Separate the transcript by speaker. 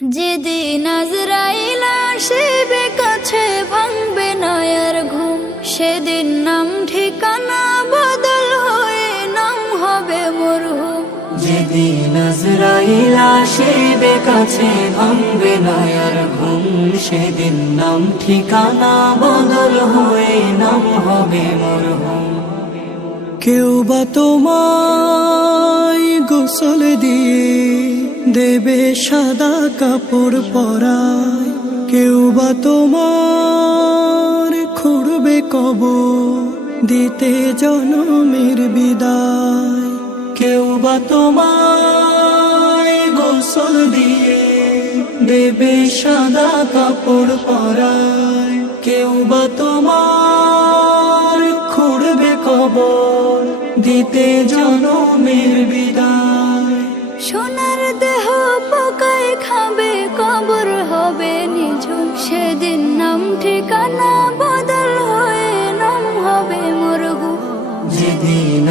Speaker 1: যেদিন আজরাইল আসবে কাছে ভাঙবে নয়ার ঘুম। সেদিন নাম ঠিকানা বদল হয়ে নাম হবে মরহুম।
Speaker 2: যেদিন আজরাইল আসিবে কাছে ভাঙবে নয়ার ঘুম। সেদিন নাম ঠিকানা বদল হয়ে নাম হবে মরহুম। কেউ বা দিয়ে দেবে সাদা কাপড় পরায়। কেউ বা তোমার খুঁড়বে কব দিতে জনমের বিদায়। কেউ বা তোমায় গোসল দিয়ে দেবে সাদা কাপড় পরায়। কেউ বা তোমার খুঁড়বে কবর, দিতে জনমের বিদায়।
Speaker 1: হবে নিঝুম? সেদিন নাম ঠিকানা বদল হয়ে নাম হবে মরগু।
Speaker 2: যেদিন